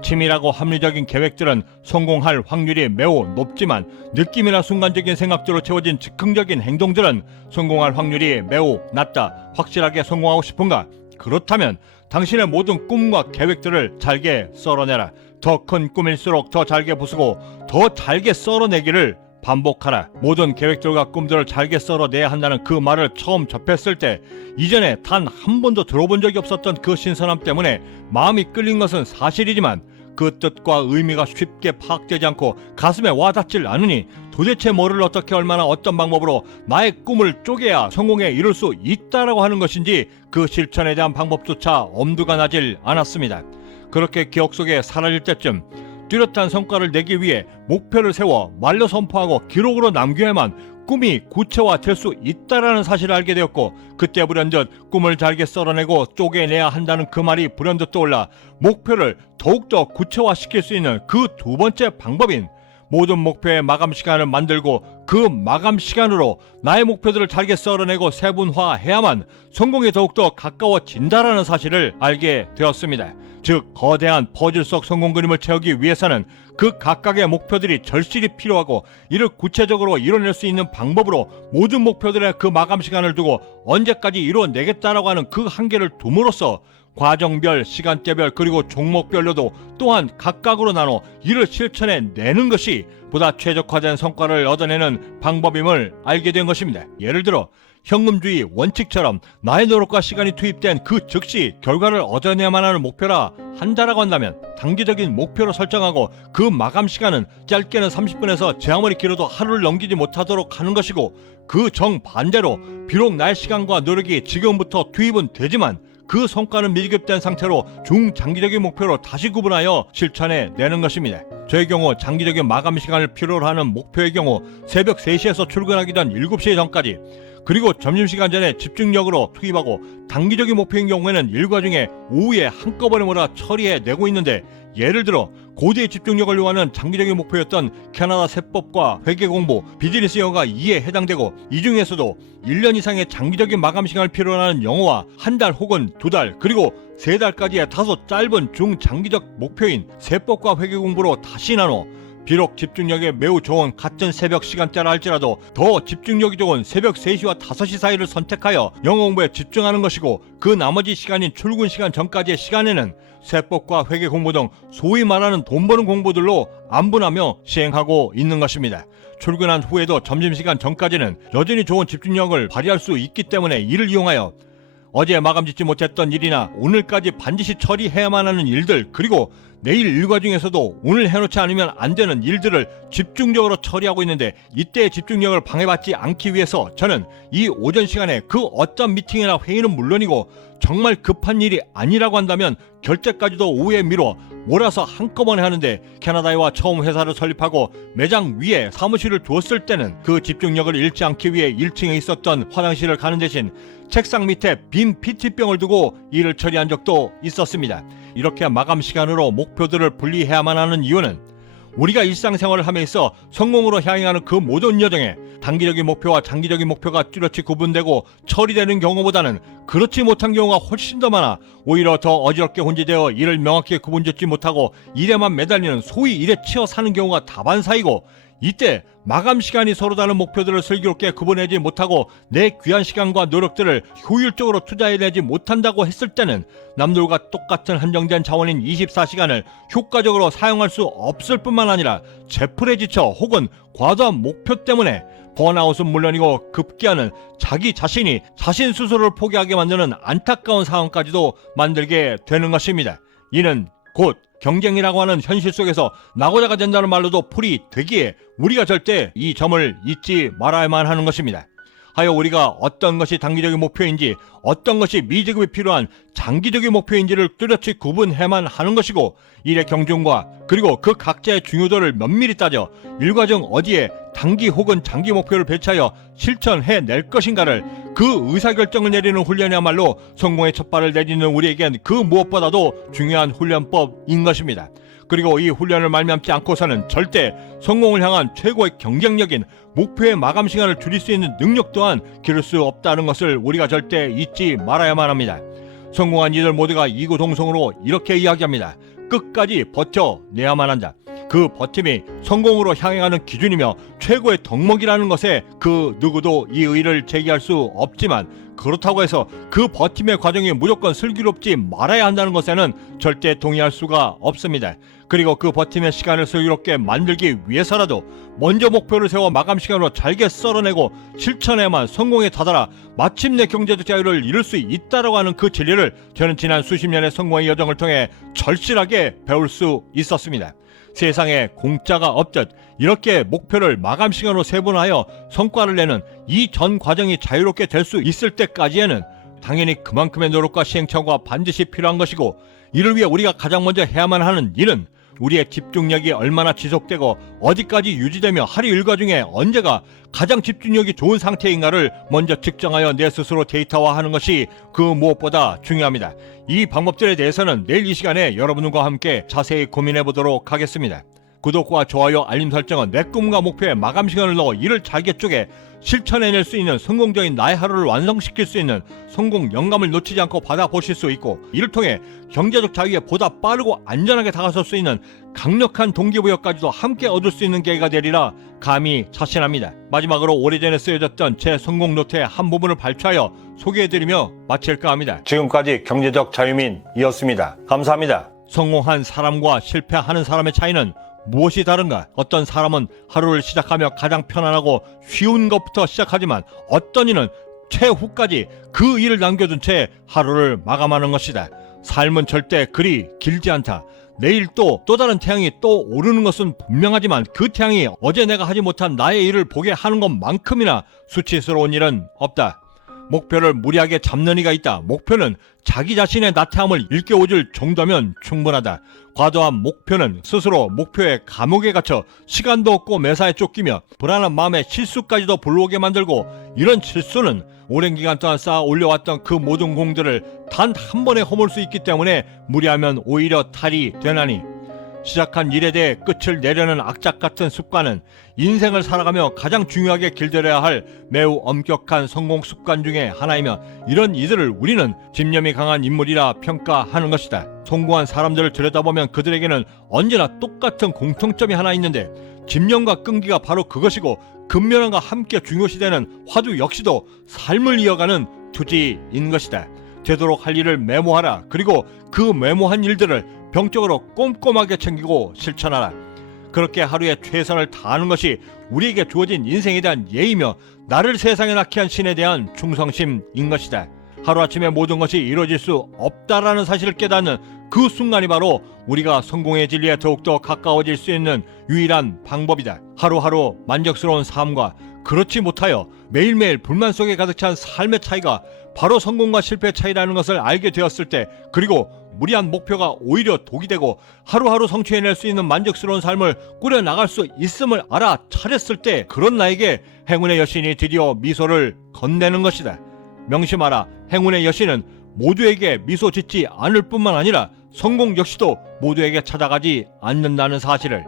치밀하고 합리적인 계획들은 성공할 확률이 매우 높지만 느낌이나 순간적인 생각들로 채워진 즉흥적인 행동들은 성공할 확률이 매우 낮다. 확실하게 성공하고 싶은가? 그렇다면 당신의 모든 꿈과 계획들을 잘게 썰어내라. 더 큰 꿈일수록 더 잘게 부수고 더 잘게 썰어내기를 반복하라. 모든 계획들과 꿈들을 잘게 썰어내야 한다는 그 말을 처음 접했을 때 이전에 단 한 번도 들어본 적이 없었던 그 신선함 때문에 마음이 끌린 것은 사실이지만 그 뜻과 의미가 쉽게 파악되지 않고 가슴에 와닿질 않으니 도대체 뭐를 어떻게 얼마나 어떤 방법으로 나의 꿈을 쪼개야 성공에 이룰 수 있다라고 하는 것인지 그 실천에 대한 방법조차 엄두가 나질 않았습니다. 그렇게 기억 속에 사라질 때쯤 뚜렷한 성과를 내기 위해 목표를 세워 말로 선포하고 기록으로 남겨야만 꿈이 구체화될 수 있다라는 사실을 알게 되었고, 그때 불현듯 꿈을 잘게 썰어내고 쪼개내야 한다는 그 말이 불현듯 떠올라 목표를 더욱더 구체화시킬 수 있는 그 두 번째 방법인 모든 목표의 마감 시간을 만들고 그 마감 시간으로 나의 목표들을 잘게 썰어내고 세분화해야만 성공에 더욱더 가까워진다라는 사실을 알게 되었습니다. 즉, 거대한 퍼즐 속 성공 그림을 채우기 위해서는 그 각각의 목표들이 절실히 필요하고 이를 구체적으로 이뤄낼 수 있는 방법으로 모든 목표들의 그 마감 시간을 두고 언제까지 이뤄내겠다라고 하는 그 한계를 둠으로써 과정별, 시간대별, 그리고 종목별로도 또한 각각으로 나눠 이를 실천해내는 것이 보다 최적화된 성과를 얻어내는 방법임을 알게 된 것입니다. 예를 들어 현금주의 원칙처럼 나의 노력과 시간이 투입된 그 즉시 결과를 얻어내야만 하는 목표라 한다라고 한다면 단기적인 목표로 설정하고 그 마감 시간은 짧게는 30분에서 제 아무리 길어도 하루를 넘기지 못하도록 하는 것이고, 그 정반대로 비록 나의 시간과 노력이 지금부터 투입은 되지만 그 성과는 미흡된 상태로 중장기적인 목표로 다시 구분하여 실천해내는 것입니다. 저의 경우 장기적인 마감 시간을 필요로 하는 목표의 경우 새벽 3시에서 출근하기 전 7시 전까지, 그리고 점심시간 전에 집중력으로 투입하고, 단기적인 목표인 경우에는 일과 중에 오후에 한꺼번에 몰아 처리해내고 있는데, 예를 들어 고도의 집중력을 요하는 장기적인 목표였던 캐나다 세법과 회계 공부, 비즈니스 영어가 이에 해당되고, 이 중에서도 1년 이상의 장기적인 마감 시간을 필요로 하는 영어와 한 달 혹은 2달, 그리고 3달까지의 다소 짧은 중장기적 목표인 세법과 회계 공부로 다시 나눠 비록 집중력에 매우 좋은 같은 새벽 시간대라 할지라도 더 집중력이 좋은 새벽 3시와 5시 사이를 선택하여 영어 공부에 집중하는 것이고, 그 나머지 시간인 출근 시간 전까지의 시간에는 세법과 회계 공부 등 소위 말하는 돈 버는 공부들로 안분하며 시행하고 있는 것입니다. 출근한 후에도 점심시간 전까지는 여전히 좋은 집중력을 발휘할 수 있기 때문에 이를 이용하여 어제 마감 짓지 못했던 일이나 오늘까지 반드시 처리해야만 하는 일들, 그리고 내일 일과 중에서도 오늘 해놓지 않으면 안 되는 일들을 집중적으로 처리하고 있는데, 이때의 집중력을 방해받지 않기 위해서 저는 이 오전 시간에 그 어떤 미팅이나 회의는 물론이고 정말 급한 일이 아니라고 한다면 결제까지도 오후에 미뤄 몰아서 한꺼번에 하는데, 캐나다에 와 처음 회사를 설립하고 매장 위에 사무실을 두었을 때는 그 집중력을 잃지 않기 위해 1층에 있었던 화장실을 가는 대신 책상 밑에 빈 PT병을 두고 일을 처리한 적도 있었습니다. 이렇게 마감 시간으로 목표들을 분리해야만 하는 이유는 우리가 일상생활을 하면서 성공으로 향해가는 그 모든 여정에 단기적인 목표와 장기적인 목표가 뚜렷이 구분되고 처리되는 경우보다는 그렇지 못한 경우가 훨씬 더 많아 오히려 더 어지럽게 혼재되어 이를 명확히 구분짓지 못하고 일에만 매달리는 소위 일에 치여 사는 경우가 다반사이고, 이때 마감 시간이 서로 다른 목표들을 슬기롭게 구분하지 못하고 내 귀한 시간과 노력들을 효율적으로 투자해내지 못한다고 했을 때는 남들과 똑같은 한정된 자원인 24시간을 효과적으로 사용할 수 없을 뿐만 아니라 제풀에 지쳐 혹은 과도한 목표 때문에 번아웃은 물론이고 급기야는 자기 자신이 자신 스스로를 포기하게 만드는 안타까운 상황까지도 만들게 되는 것입니다. 이는 곧 경쟁이라고 하는 현실 속에서 나고자가 된다는 말로도 풀이 되기에 우리가 절대 이 점을 잊지 말아야만 하는 것입니다. 하여 우리가 어떤 것이 단기적인 목표인지 어떤 것이 미지급이 필요한 장기적인 목표인지를 뚜렷이 구분해야만 하는 것이고, 일의 경중과 그리고 그 각자의 중요도를 면밀히 따져 일과 중 어디에 단기 혹은 장기 목표를 배치하여 실천해낼 것인가를 그 의사결정을 내리는 훈련이야말로 성공의 첫발을 내딛는 우리에겐 그 무엇보다도 중요한 훈련법인 것입니다. 그리고 이 훈련을 말미암지 않고서는 절대 성공을 향한 최고의 경쟁력인 목표의 마감 시간을 줄일 수 있는 능력 또한 기를 수 없다는 것을 우리가 절대 잊지 말아야만 합니다. 성공한 이들 모두가 이구동성으로 이렇게 이야기합니다. 끝까지 버텨내야만 한다. 그 버팀이 성공으로 향해가는 기준이며 최고의 덕목이라는 것에 그 누구도 이의를 제기할 수 없지만, 그렇다고 해서 그 버팀의 과정이 무조건 슬기롭지 말아야 한다는 것에는 절대 동의할 수가 없습니다. 그리고 그 버팀의 시간을 슬기롭게 만들기 위해서라도 먼저 목표를 세워 마감 시간으로 잘게 썰어내고 실천해야만 성공에 다다라 마침내 경제적 자유를 이룰 수 있다라고 하는 그 진리를 저는 지난 수십 년의 성공의 여정을 통해 절실하게 배울 수 있었습니다. 세상에 공짜가 없듯 이렇게 목표를 마감 시간으로 세분하여 성과를 내는 이 전 과정이 자유롭게 될 수 있을 때까지에는 당연히 그만큼의 노력과 시행착오가 반드시 필요한 것이고, 이를 위해 우리가 가장 먼저 해야만 하는 일은 우리의 집중력이 얼마나 지속되고 어디까지 유지되며 하루 일과 중에 언제가 가장 집중력이 좋은 상태인가를 먼저 측정하여 내 스스로 데이터화하는 것이 그 무엇보다 중요합니다. 이 방법들에 대해서는 내일 이 시간에 여러분과 함께 자세히 고민해 보도록 하겠습니다. 구독과 좋아요, 알림 설정은 내 꿈과 목표에 마감 시간을 넣어 이를 잘게 쪼개 실천해낼 수 있는 성공적인 나의 하루를 완성시킬 수 있는 성공 영감을 놓치지 않고 받아보실 수 있고, 이를 통해 경제적 자유에 보다 빠르고 안전하게 다가설 수 있는 강력한 동기부여까지도 함께 얻을 수 있는 계기가 되리라 감히 자신합니다. 마지막으로 오래전에 쓰여졌던 제 성공 노트의 한 부분을 발췌하여 소개해드리며 마칠까 합니다. 지금까지 경제적 자유민이었습니다. 감사합니다. 성공한 사람과 실패하는 사람의 차이는 무엇이 다른가? 어떤 사람은 하루를 시작하며 가장 편안하고 쉬운 것부터 시작하지만 어떤 이는 최후까지 그 일을 남겨둔 채 하루를 마감하는 것이다. 삶은 절대 그리 길지 않다. 내일 또 다른 태양이 또 오르는 것은 분명하지만 그 태양이 어제 내가 하지 못한 나의 일을 보게 하는 것만큼이나 수치스러운 일은 없다. 목표를 무리하게 잡는 이가 있다. 목표는 자기 자신의 나태함을 일깨워줄 정도면 충분하다. 과도한 목표는 스스로 목표의 감옥에 갇혀 시간도 없고 매사에 쫓기며 불안한 마음에 실수까지도 불러오게 만들고, 이런 실수는 오랜 기간 동안 쌓아 올려왔던 그 모든 공들을 단 한 번에 허물 수 있기 때문에 무리하면 오히려 탈이 되나니, 시작한 일에 대해 끝을 내려는 악착 같은 습관은 인생을 살아가며 가장 중요하게 길들여야 할 매우 엄격한 성공 습관 중에 하나이며, 이런 이들을 우리는 집념이 강한 인물이라 평가하는 것이다. 성공한 사람들을 들여다보면 그들에게는 언제나 똑같은 공통점이 하나 있는데, 집념과 끈기가 바로 그것이고, 근면함과 함께 중요시되는 화두 역시도 삶을 이어가는 투지인 것이다. 되도록 할 일을 메모하라. 그리고 그 메모한 일들을 병적으로 꼼꼼하게 챙기고 실천하라. 그렇게 하루에 최선을 다하는 것이 우리에게 주어진 인생에 대한 예의며 나를 세상에 낳게 한 신에 대한 충성심인 것이다. 하루아침에 모든 것이 이루어질 수 없다라는 사실을 깨닫는 그 순간이 바로 우리가 성공의 진리에 더욱더 가까워질 수 있는 유일한 방법이다. 하루하루 만족스러운 삶과 그렇지 못하여 매일매일 불만 속에 가득 찬 삶의 차이가 바로 성공과 실패의 차이라는 것을 알게 되었을 때, 그리고 무리한 목표가 오히려 독이 되고 하루하루 성취해낼 수 있는 만족스러운 삶을 꾸려나갈 수 있음을 알아차렸을 때, 그런 나에게 행운의 여신이 드디어 미소를 건네는 것이다. 명심하라. 행운의 여신은 모두에게 미소 짓지 않을 뿐만 아니라 성공 역시도 모두에게 찾아가지 않는다는 사실을.